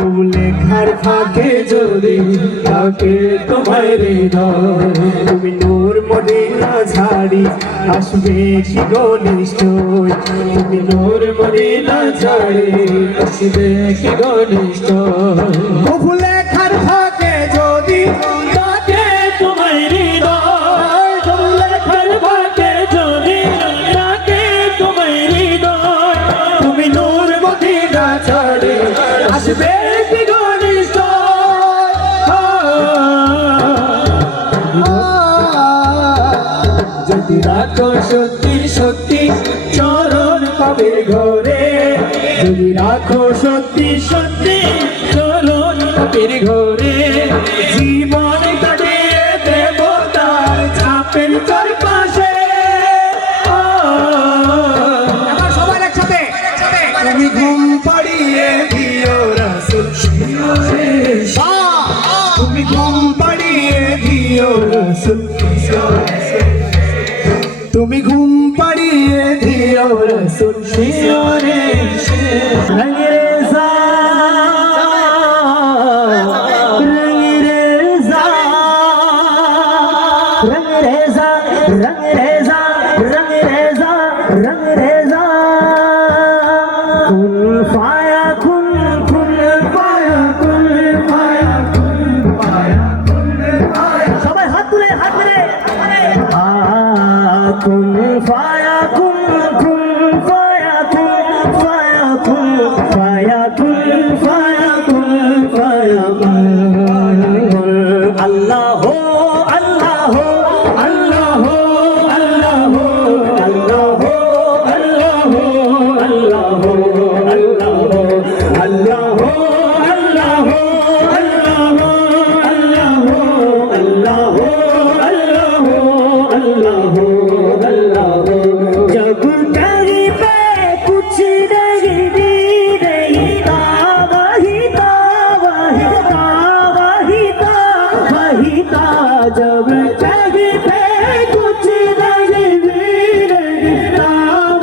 লেখার ফাঁকে যদি থাকে তোমার হৃদয়, তুমি নূর মদিনা ছাড়ি আসবে কি গো নিশ্চয়, তুমি নূর মদিনা ছাড়ি আসবে কি গো নিশ্চয়। বহু লেখার ফাঁকে যদি থাকে তোমার হৃদয়, বহু লেখার ফাঁকে যদি থাকে তোমার হৃদয়, তুমি নূর মদিনা ছাড়ি আসবে কি গো যদি রাখো সত্যি সত্যি চরণ পাবে ঘরে, যদি রাখো সত্যি সত্যি চরণ পাবে ঘরে, জীবন কাটিয়ে দেব তার ছাপের চারপাশে। সবাই একসাথে, তুমি ঘুম পাড়িয়ে দিও রাসূল শিয়রে, তুমি ঘুম পাড়িয়ে দিও রাসূল শিয়রে, তুমি ঘুম পাড়িয়ে দিও রাসূল শিয়রে। রঙরেজা রঙরেজা রঙরেজা রঙরেজা রঙরেজা রঙরেজা কুন ফায়া কুন কুন ফায়া কুন ফায়া কুন ফায়া কুন ফায়া। সবাই হাত তুলে হাত তুলে কুন ফায়া কুন কুন ফায়া কুন ফায়া কুন ফায়া কুন ফায়া কুন ফায়া কুন। আল্লাহ আল্লাহ আল্লাহ আল্লাহ আল্লাহ আল্লাহ আল্লাহ আল্লাহ আল্লাহ अल्लाह अल्लाह। जब कहीं पे कुछ नहीं भी नहीं था, वही था वही था वही था वही था। जब कहीं पे कुछ नहीं भी नहीं था,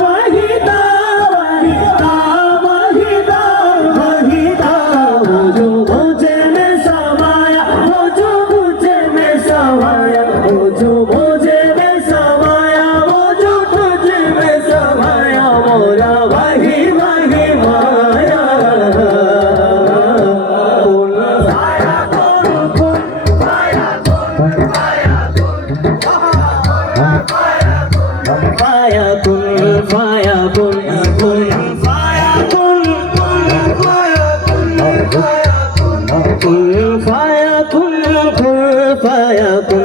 वही था वही था वही था वही था। वो जो मुझे में समाया, वो जो मुझे में समाया, वो जो मुझे में समाया, वो जो तुझे में समाया, मोरा वही वही माया। कुन फाया कुन कुन फाया कुन फाया कुन फाया कुन फाया कुन कुन फाया कुन कुन फाया कुन फाया कुन कुन फाया कुन कुन फाया कुन।